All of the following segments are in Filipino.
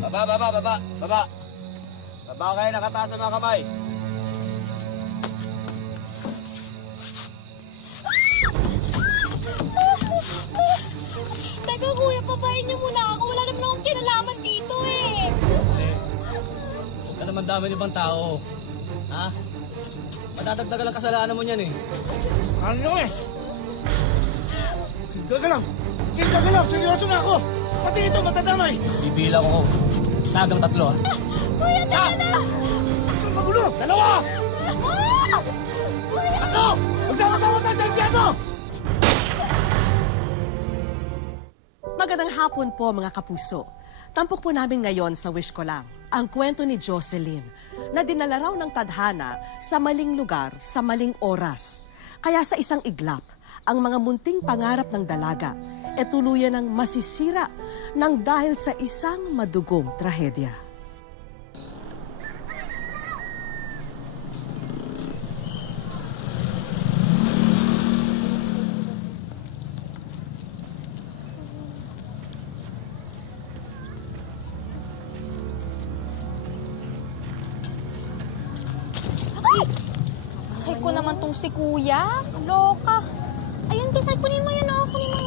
Baba, baba, baba, baba. Baba kayo nakataas sa mga kamay. Teka kuya, pabayin niyo muna ako. Wala naman akong kinalaman dito eh. Huwag ka naman dami ibang tao. Ha? Matatagdagan ang kasalanan mo niyan eh. Ano eh? Gagalaw! Gagalaw! Seryoso na ako! Pati ito matadamay! Bibilang ko. Isa hanggang 3 ha. Kuya, teka na! Huwag kang magulo! 2! Ah! 3! Magsama-sama tayo sa impyerno! Magandang hapon po mga kapuso. Tampok po namin ngayon sa Wish Ko Lang ang kwento ni Jocelyn na dinala raw ng tadhana sa maling lugar sa maling oras. Kaya sa isang iglap, ang mga munting pangarap ng dalaga e tuluyan ng masisira ng dahil sa isang madugong trahedya. Ay ko naman tong si kuya. Loka. Ayun, Pinsay, kunin mo yun, oh. Kunin mo.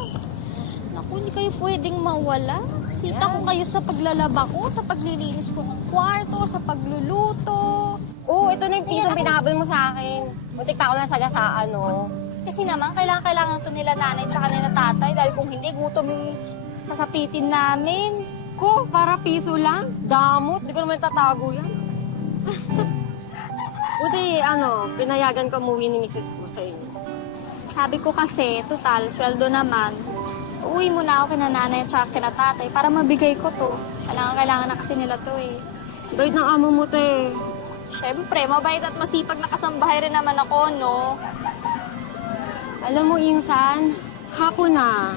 Naku, hindi kayo pwedeng mawala. Kita ko kayo sa paglalaba ko, sa paglilinis ko ng kwarto, sa pagluluto. Oo, ito na yung pisong pinahabol mo sa akin. Muntik pa ako nasagasaan, no? Kasi naman, kailangan to nila nanay tsaka nila tatay dahil kung hindi, gutom yung sasapitin namin. Ko, para piso lang? Damot, di ko naman tatago yan. Buti, pinayagan ko umuwi ni Mrs. ko sa inyo. Sabi ko kasi, total, sweldo naman. Uwi muna ako kina nanay at saka kina tatay para mabigay ko to. Kailangan na kasi nila to eh. Bait ng amo mo, te. Siyempre, mabait at masipag na kasambahay rin naman ako, no? Alam mo, Insan, hapon na.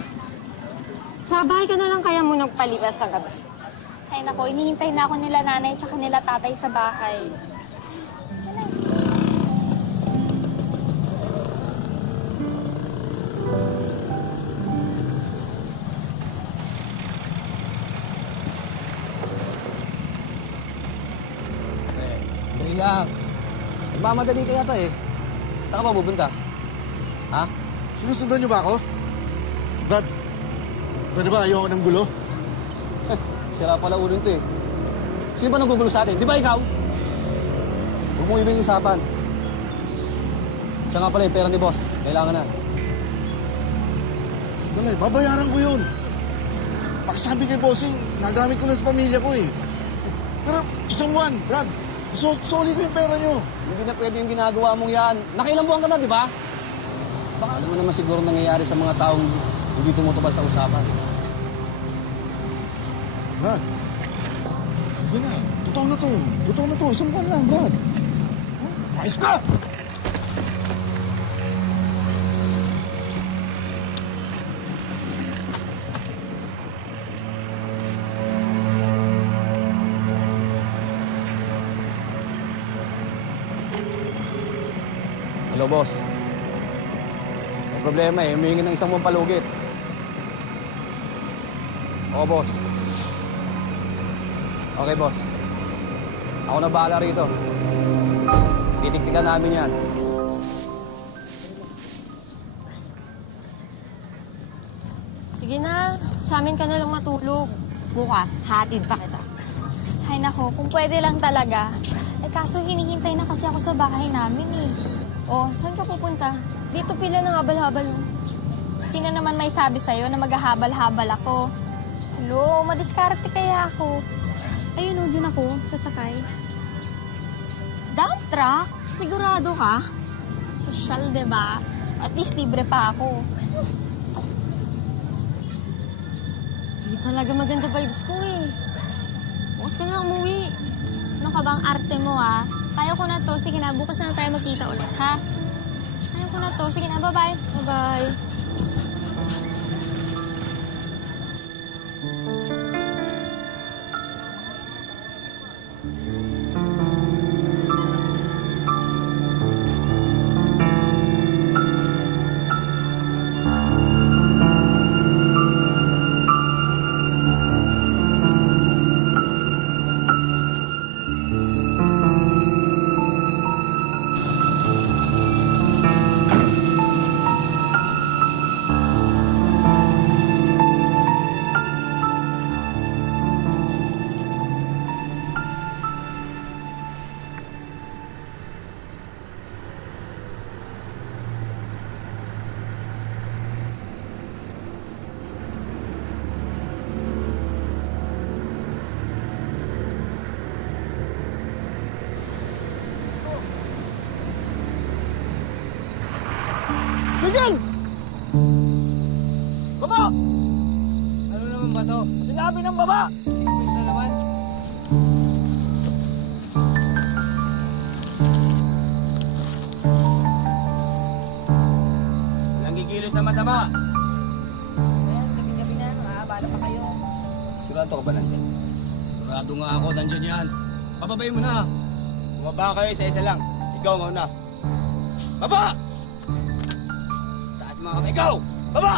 Sa bahay ka na lang kaya mo nagpalibas sa gabi. Ay nako, inihintay na ako nila nanay at saka nila tatay sa bahay. Dali lang. Nagmamadali ka yata eh. Saan ka ba pupunta? Ha? Sinusundan niyo ba ako? Brad, pwede ba ayoko ng gulo? Sira pala ulo nito eh. Sino ba nanggugulo sa atin? Di ba ikaw? Huwag mong ibig usapan. Siya nga pala yung pera ni boss. Kailangan na. Sandali, babayaran ko yun. Pakisabi kay bossing, nagamit ko lang sa pamilya ko eh. Pero isang buwan, Brad, solid ko yung pera niyo. Hindi na pwede yung ginagawa mong yan. Nakailang buwan ka na, di ba? Baka naman siguro nangyayari sa mga taong hindi tumutupad sa usapan. Brad, sige na. Totoo na to. Totoo na to. Isang buwan lang, Brad. Ayos ka! Hello, boss. May problema eh. Humihingi ng isang buong palugit. Oo, boss. Okay, boss. Ako na bahala rito. Titiktikan namin yan. Sige na, sa amin ka na lang matulog. Bukas, hatid pa kita. Ay nako, kung pwede lang talaga. Eh kaso hinihintay na kasi ako sa bahay namin eh. Oh, saan ka pupunta? Dito pila ng habal-habal mo. Sino naman may sabi sa'yo na maghahabal-habal ako? Hello, madiskarte kaya ako. Ayun o, din ako, sasakay. Dump truck? Sigurado ka? Sosyal, diba? At least libre pa ako. Di talaga maganda vibes ko eh. Bukas ka na lang umuwi. Ano ka bang arte mo, ah? Kaya ko na to. Sige na, bukas na tayo magkita ulit, ha? Kaya ko na to. Sige na, bye-bye. Bye-bye. Tigil! Baba! Ano naman ba to? Sinabi ng baba! Ano naman? Walang gigilos na masama. Sigurado ka ba nandyan? Sigurado nga ako, nandyan yan. Pababayin mo na. Bumaba kayo isa-isa lang. Ikaw mauna. Baba! Taas mga kamay. Ikaw! Baba!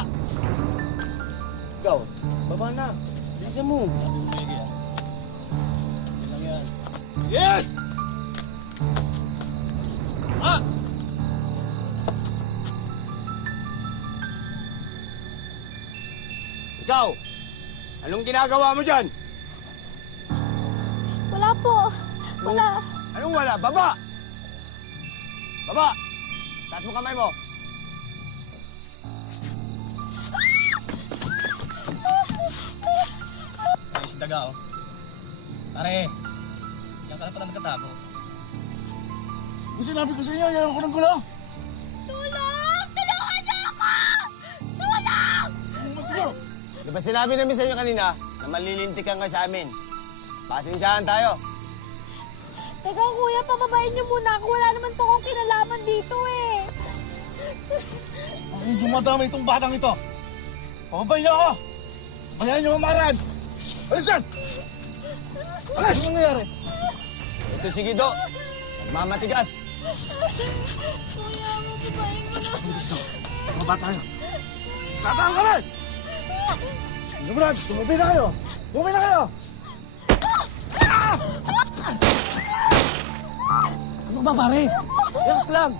Ikaw, baba na. Bilisan mo. Sabi mo maigi yan. Yan lang yan. Yes! Ah! Ikaw! Anong ginagawa mo dyan? Wala po. Wala. Anong wala? Baba! Baba! Taas mo kamay mo. Ay, si Daga, oh. Pare, diyan ka na pala nakatago. Yung sinabi ko sa inyo, yan ako ng gulo. Tulong! Tulungan niyo ako! Tulong! Maggulo! Di ba sinabi namin sa inyo kanina na malilintik ka nga sa amin? Pasensyahan tayo. Teka kuya, pababayin niyo muna ako. Wala naman po akong kinalaman dito eh. Ang dumadama itong batang ito. Pababay niyo ako! Bayan niyo umarad! Alis yan! Alis! Ano nangyari? Ito si Gido. Nagmamatigas. Kuya, pababayin mo na. Mga bata kayo. Tatawag kami! Lumrad, tumabi na kayo! Tumabi na kayo! Ano ba, pare? Relax lang.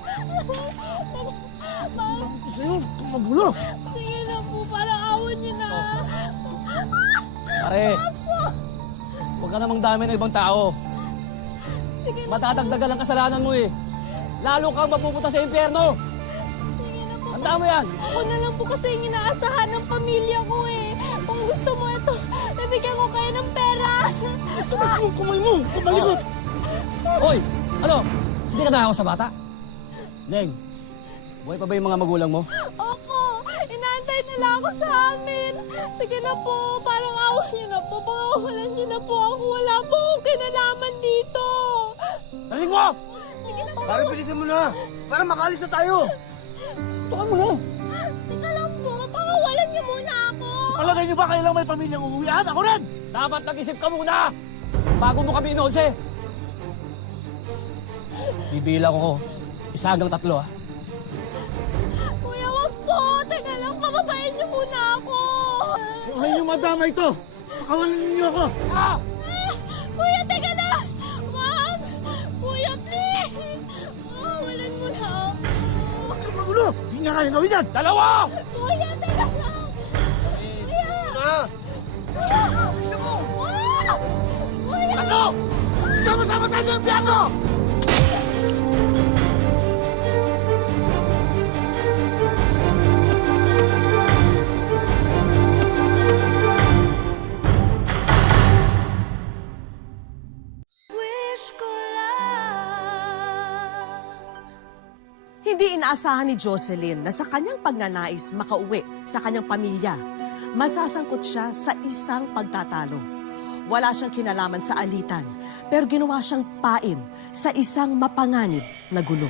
Gusto yun, kung magulo! Sige na po, parang awan niyo na. Pare, huwag ka namang dami ng ibang tao. Sige na, Matatagdagan ang kasalanan mo eh. Lalo kang mapupunta sa impyerno. sige na po. Tandaan mo yan. Ako na lang po kasi yung inaasahan ng pamilya ko eh. Kung gusto mo ito, bibigyan ko kayo ng pera. Tapos mo, kumay mo! Kumalikot! Hoy, ano? Hindi ka nakakaw sa bata? Neng, buhay pa ba yung mga magulang mo? Opo, inaantay nila ako sa amin. Sige na po, parang awan niyo na po. Pangawalan niyo na po ako. Wala po akong kinalaman dito. Taling mo! Sige na po. Para bilisan mo na. Para makalis na tayo. Tukan mo na! Teka lang po, pangawalan niyo muna ako. Palagay niyo ba kailang may pamilyang uuwian? Ako rin! Dapat nag-isip ka muna! Bago mo kami inonse! Bibila ko 1 hanggang 3, ah. Kuya, wag po. Teka lang, pababayin niyo muna ako. Kung ayaw niyo madama ito, pakawalan niyo ako! Ah! Kuya, teka lang. Wag. Kuya, please. Pawalan mo na ako. Huwag kang magulo! Hindi niya kaya gawin yan! Dalawa! Kuya, teka lang. Kuya. Na! Kuya. Kuya. Kuya. Ano? Sama-sama tayo sa impyerno! Hindi inaasahan ni Jocelyn na sa kanyang pagnanais makauwi sa kanyang pamilya, masasangkot siya sa isang pagtatalo. Wala siyang kinalaman sa alitan, pero ginawa siyang pain sa isang mapanganib na gulo.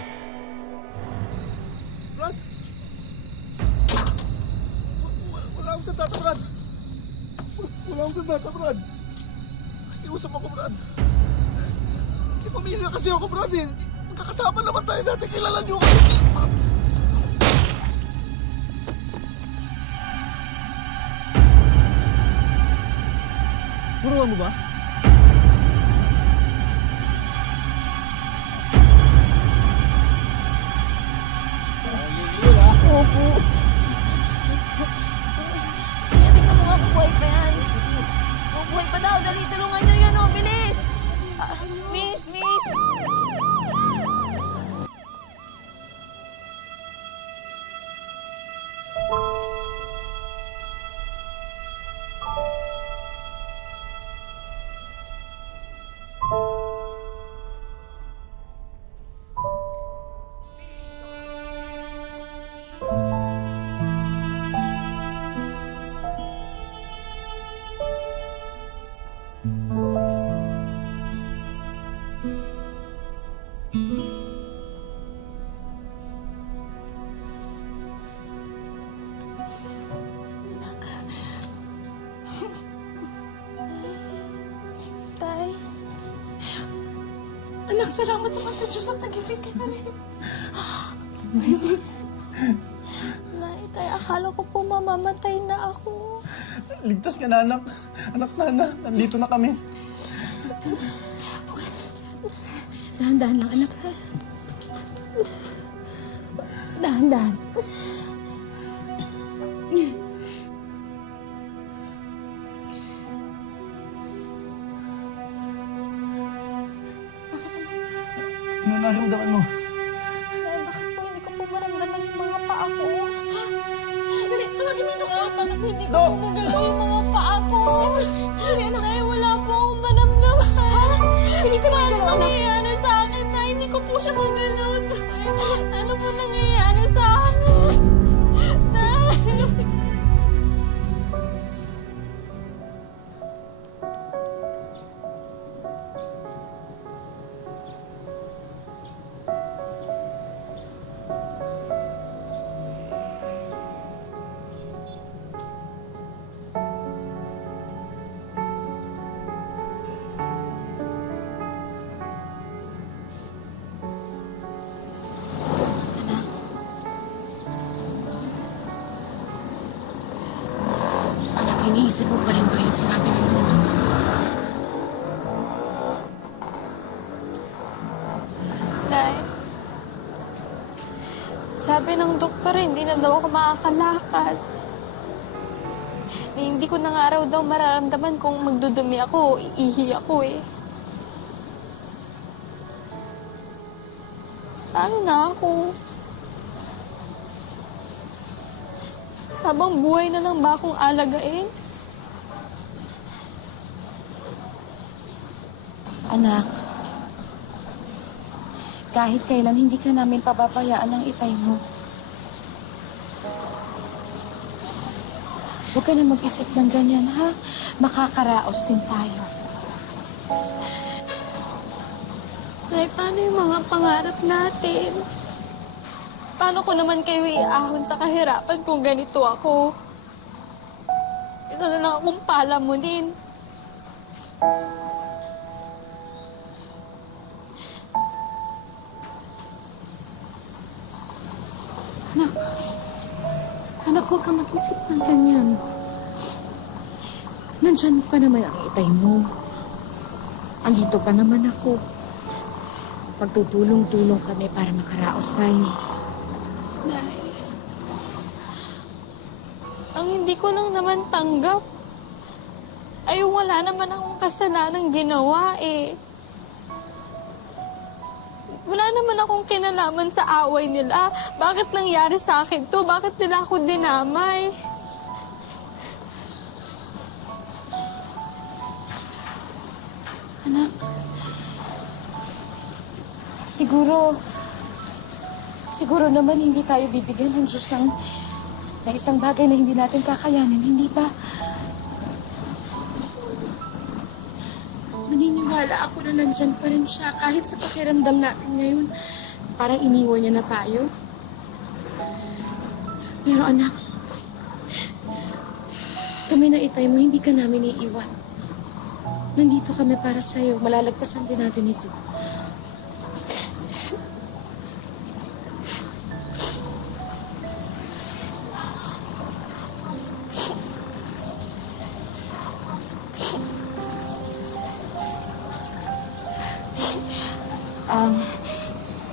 Brad! Wala akong sandata, Brad! Wala akong sandata, Brad! Nakiusap ako, Brad! May pamilya kasi ako, Brad, eh! Magkakasama naman tayo dati, kilala niyo ako! Buruan mo ba? Kaya tignan mo nga kung buhay pa yan. Oh, buhay pa daw. Dali, tulungan nyo yan, oh. Bilis! Miss, miss! Salamat naman sa Diyos at nagising ka na rin. Nay, tay, akala ko po mamamatay na ako. Ligtas ka na, anak. Anak na, nandito na kami. Dahan-dahan lang, anak. Dahan-dahan. Ano naramdaman mo? Nay, bakit po hindi ko po maramdaman yung mga paa ko? Dali, tawagin mo yung doktor. Bakit hindi ko po magalaw yung mga paa ko? Nay, wala po akong maramdaman. Piniti mo yung dalawa. Ano nangyayari sa akin, Nay? Hindi ko po siya magalaw, Nay. Ano po nangyayari sa akin? Nay! Anak, iniisip mo pa rin ba yung sinabi ng doktor? Nay, sabi ng doktor, hindi na daw ako makakalakad. Hindi ko na nga raw daw mararamdaman kung magdudumi ako o iihi ako eh. Paano na ako? Habang buhay na lang ba akong alagain? Anak, kahit kailan hindi ka namin pababayaan ng itay mo. Huwag ka na mag-isip ng ganyan, ha? Makakaraos din tayo. Nay, paano yung mga pangarap natin? Paano ko naman kayo iahon sa kahirapan kung ganito ako? Isa na lang akong palamunin. Anak, huwag ka mag-isip ng ganyan. Nandyan pa naman ang itay mo. Andito pa naman ako. Magtutulong-tulong kami para makaraos tayo. Nay, ang hindi ko lang naman tanggap ay wala naman akong kasalanang ginawa eh. Wala naman akong kinalaman sa away nila. Bakit nangyari sa akin to? Bakit nila ako dinamay? Anak, siguro naman hindi tayo bibigyan ng Diyos ng isang bagay na hindi natin kakayanin, hindi ba? Naniniwala ako na nandyan pa rin siya kahit sa pakiramdam natin ngayon. Parang iniwan niya na tayo. Pero anak, kami na itay mo, hindi ka namin iiwan. Nandito kami para sa'yo. Malalagpasan din natin ito.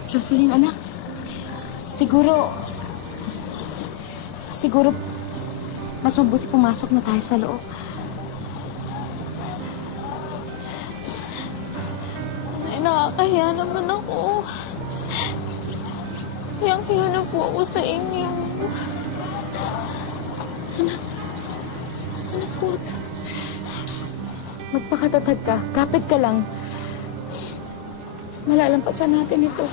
Jocelyn, anak, siguro mas mabuti pumasok na tayo sa loob. Nay, nakakahiya naman ako. Hiyang-hiya na po ako sa inyo. Anak, huwag. Magpakatatag ka. Kapit ka lang. Malalampasan natin ito.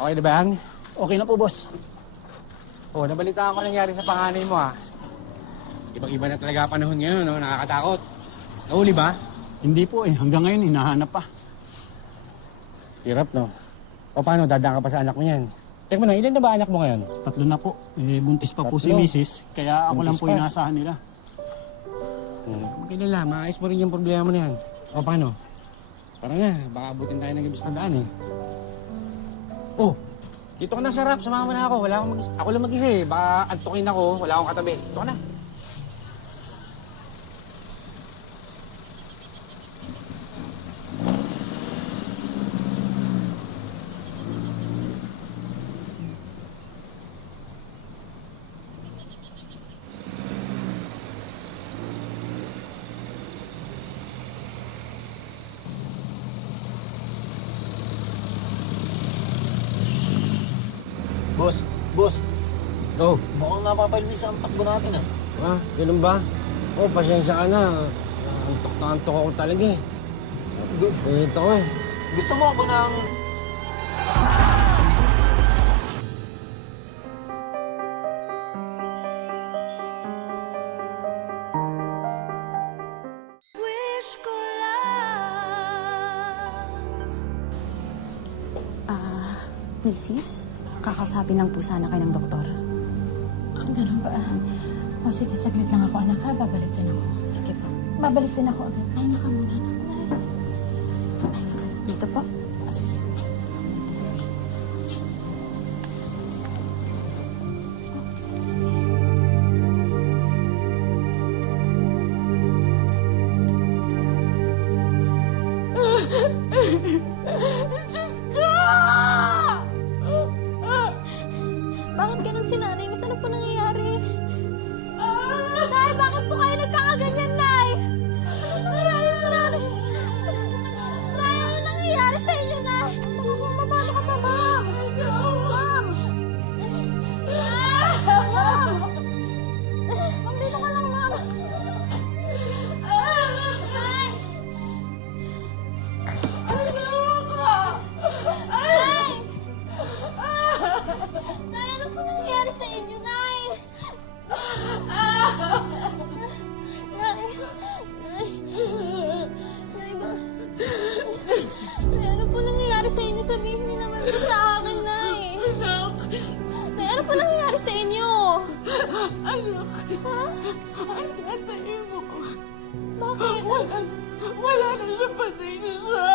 Okay na ba yan? Okay na po, boss. Oh, nabalitaan ko nangyari sa panganay mo ha. Ibang-iba na talaga panahon ngayon, no? Nakakatakot. Nahuli ba? Hindi po eh. Hanggang ngayon, hinahanap pa. Hirap, no? O paano, dadaan ka pa sa anak mo yan? Teka na, ilan na ba anak mo ngayon? 3 na po. Buntis pa po si Tatlo. Mrs. Kaya ako lang Buntis po pa. inaasahan nila. Kailan maayos mo rin yung problema mo na yan. O paano? Para na, baka abutin tayo ng gabi sa daan eh. Oh, dito ka na sa rap, sumama na ako. Wala akong ako lang mag-isa eh. Baka antukin ako, wala akong katabi. Dito ka na. Boss, Oh, mukhang napapalwis ang takbo natin ah. ganun ba? Oh, pasensya ka na. Antok na antok ako talaga eh. Ito ko eh. Gusto mo ako ng... Mrs., kakausapin lang po sana kayo ng doktor. Ganun ba? O sige, saglit lang ako, anak ha. Babalik din ako. Sige po. Babalik din ako agad. Ay, naka muna, anak. Dito po. Ah, sige. Bakit ganun si nanay? Miss, ano po nangyayari? Nay, bakit po kayo nagkakaganyan, Nay? Ano nangyayari sa nanay? Nay, ano nangyayari sa inyo, Nay? Paano ka ba, Ma'am? Ma'am! Ma'am! Ma'am, dito ka lang, Ma'am. Nay! Nay! Nay, ano po nangyayari sa inyo, Nay? Nay! Nay! Nay, ba? Nay, ano po nangyayari sa inyo? Sabihin niyo naman po sa akin, Nay. Nay, ano po nangyayari sa inyo? Anak, Ha? ang tatay mo. Bakit? Wala na siya, patay na siya.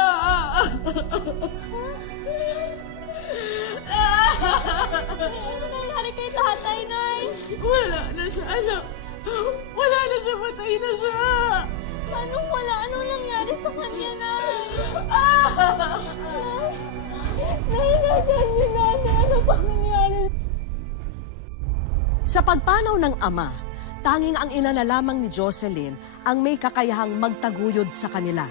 Nay, ano nangyayari kay tatay, Nay? Wala na siya, anak. Wala na siya, patay na siya. Paano wala? Anong nangyari sa kanya, Nay? Nay, nasaan si nanay? Ano pa nangyari? Sa pagpanaw ng ama, tanging ang ina na lamang ni Jocelyn ang may kakayahang magtaguyod sa kanila.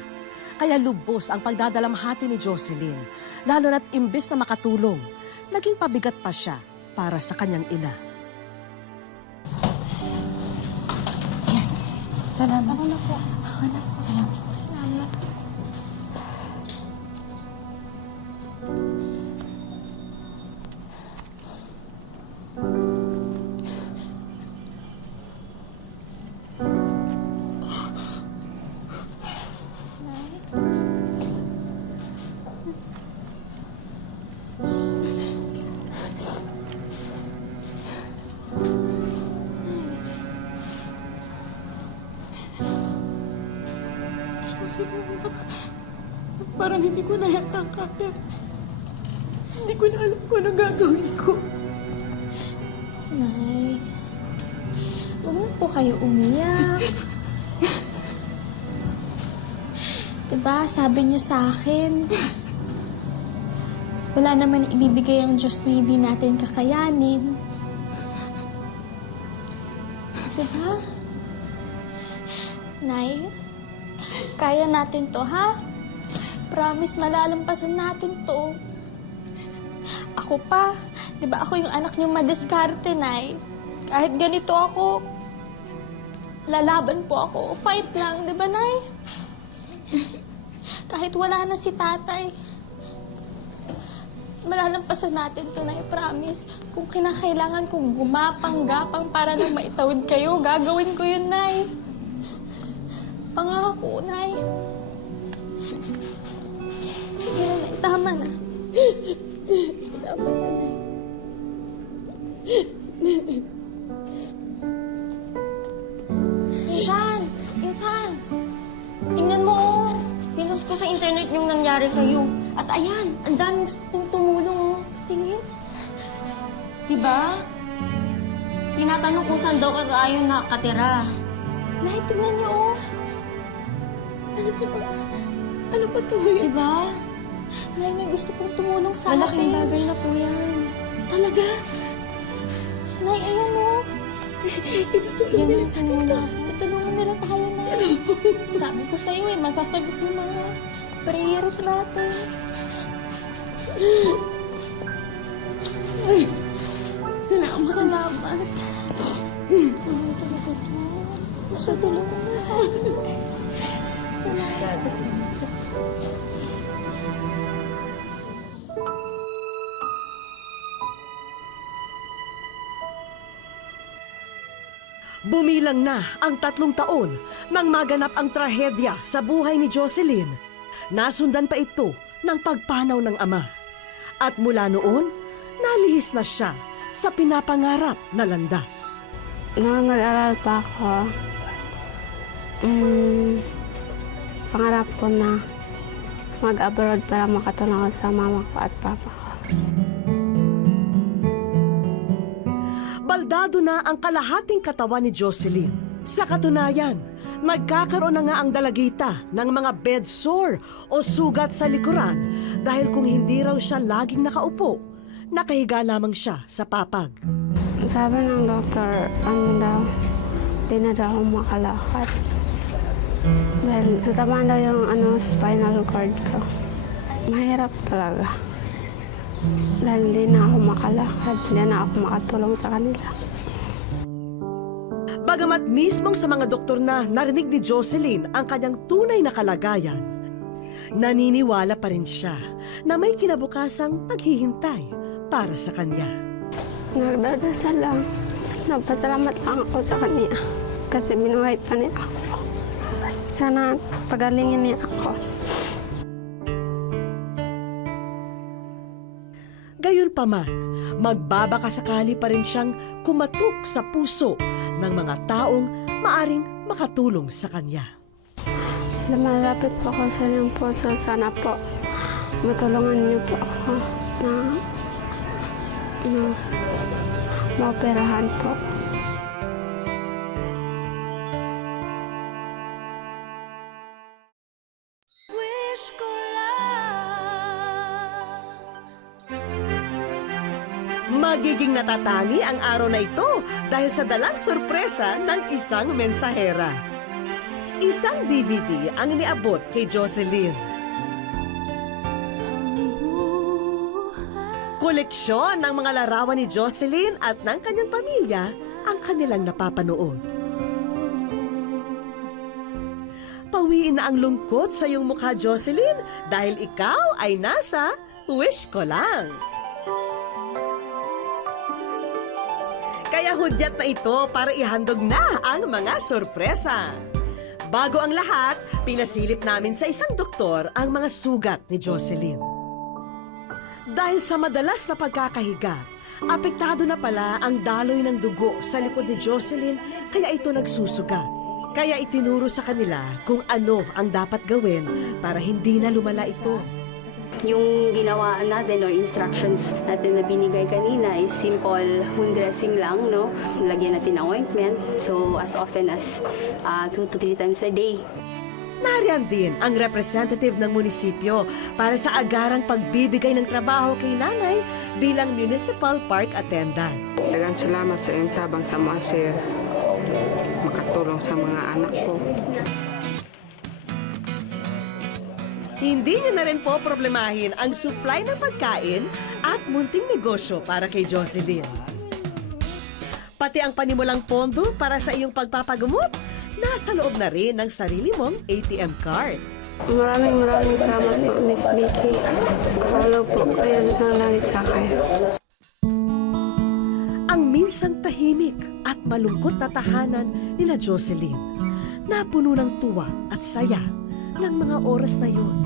Kaya lubos ang pagdadalamhati ni Jocelyn, lalo na't imbes na makatulong, naging pabigat pa siya para sa kanyang ina. Salamat. Ako na po. Ako na. Salamat. Salamat. Parang hindi ko na yata kaya. Hindi ko na alam kung ano gagawin ko. Nay, huwag na po kayo umiyak. Diba, sabi niyo sa akin, wala naman ibibigay ang Diyos na hindi natin kakayanin. Diba? Nay, kaya natin to, ha? Promise, malalampasan natin to. Ako pa, di ba ako yung anak niyong madiskarte, Nay? Kahit ganito ako, lalaban po ako. Fight lang, di ba, Nay? Kahit wala na si tatay, malalampasan natin to, Nay. Promise. Kung kinakailangan kong gumapang-gapang para lang maitawid kayo, gagawin ko yun, Nay. Pangako, Nay. Sige na, Nay. Tama na. Tama na, Nay. Insan! Tingnan mo, oh. Pinost ko sa internet yung nangyari sa'yo. At ayan, ang daming tumulong, oh. Tingin. Diba? Tinatanong kung saan daw ka tayo nakatira. Nay, tingnan niyo, oh. Ano to ba? Ano ba to? Diba? Nay, may gusto pong tumulong sa Malaking akin. bagay na po yan. Talaga? Nay, ayun, oh. Itutulong nila sa muna. Tutulungan nila tayo na. Sabi ko sa'yo eh, masasagot yung mga prayers natin. Salamat. Salamat. Sa tulong mo. Salamat. Bumilang na ang 3 taon nang maganap ang trahedya sa buhay ni Jocelyn. Nasundan pa ito ng pagpanaw ng ama. At mula noon, nalihis na siya sa pinapangarap na landas. Noong nag-aral pa ako, pangarap ko na mag-abroad para makatulong ako sa mama ko at papa ko. Baldado na ang kalahating katawan ni Jocelyn. Sa katunayan, nagkakaroon na nga ang dalagita ng mga bed sore o sugat sa likuran dahil kung hindi raw siya laging nakaupo, nakahiga lamang siya sa papag. Sabi ng doktor, di na daw ako makalakad. Dahil natamaan daw yung spinal cord ko. Mahirap talaga. Dahil hindi na ako makalakad, hindi na ako makatulong sa kanila. Bagamat mismong sa mga doktor na narinig ni Jocelyn ang kanyang tunay na kalagayan, naniniwala pa rin siya na may kinabukasang paghihintay para sa kanya. Nagdadasal lang. Nagpasalamat lang ako sa kanya kasi binuhay pa niya ako. Sana pagalingin niya ako. Gayunpaman, magbabakasakali pa rin siyang kumatok sa puso ng mga taong maaring makatulong sa kanya. Lumalapit po ako sa inyong puso. Sana po matulungan niyo po ako na maoperahan po. Magiging natatangi ang araw na ito dahil sa dalang sorpresa ng isang mensahera. Isang DVD ang iniabot kay Jocelyn. Koleksyon ng mga larawan ni Jocelyn at ng kanyang pamilya ang kanilang napapanood. Pawiin na ang lungkot sa iyong mukha, Jocelyn, dahil ikaw ay nasa Wish Ko Lang. Kaya hudyat na ito para ihandog na ang mga sorpresa. Bago ang lahat, pinasilip namin sa isang doktor ang mga sugat ni Jocelyn. Dahil sa madalas na pagkakahiga, apektado na pala ang daloy ng dugo sa likod ni Jocelyn kaya ito nagsusugat. Kaya itinuro sa kanila kung ano ang dapat gawin para hindi na lumala ito. Yung ginawa natin or instructions natin na binigay kanina is simple wound dressing lang, no? Lagyan natin ng ointment. So, as often as 2 to 3 times a day. Nariyan din ang representative ng munisipyo para sa agarang pagbibigay ng trabaho kay nanay bilang municipal park attendant. Dagang salamat sa iyong tabang sa mga sir. Makatulong sa mga anak ko. Hindi niyo na rin po problemahin ang supply ng pagkain at munting negosyo para kay Jocelyn. Pati ang panimulang pondo para sa iyong pagpapagamot, nasa loob na rin ng sarili mong ATM card. Maraming salamat po, Miss Vicky. Wala po kayo ng langit sa akin. Ang minsang tahimik at malungkot na tahanan ni na Jocelyn, napuno ng tuwa at saya ng mga oras na yun.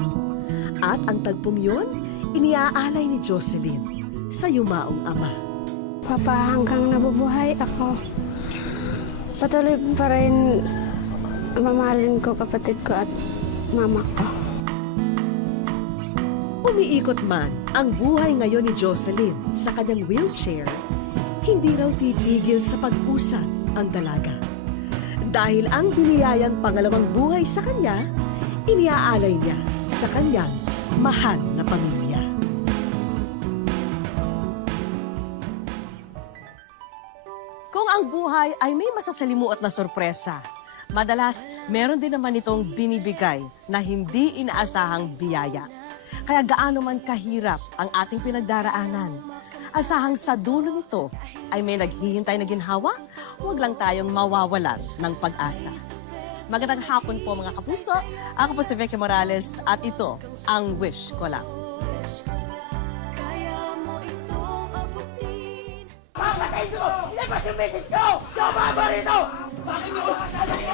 At ang tagpong yun, iniaalay ni Jocelyn sa yumaong ama. Papa, hanggang nabubuhay ako, patuloy pa rin mamahalin ko kapatid ko at mama ko. Umiikot man ang buhay ngayon ni Jocelyn sa kanyang wheelchair, hindi raw titigil sa pag-usap ang dalaga. Dahil ang biniyayang pangalawang buhay sa kanya, iniaalay niya sa kanyang mahal na pamilya. Kung ang buhay ay may masasalimuot na sorpresa, madalas meron din naman itong binibigay na hindi inaasahang biyaya. Kaya gaano man kahirap ang ating pinagdaraanan, asahang sa dulo nito ay may naghihintay na ginhawa, huwag lang tayong mawawalan ng pag-asa. Magandang hapon po mga kapuso. Ako po si Vicky Morales at ito ang Wish Ko Lang. Papatay ko! Ilabas yung message ko! Yung mga barito! Bakit nyo?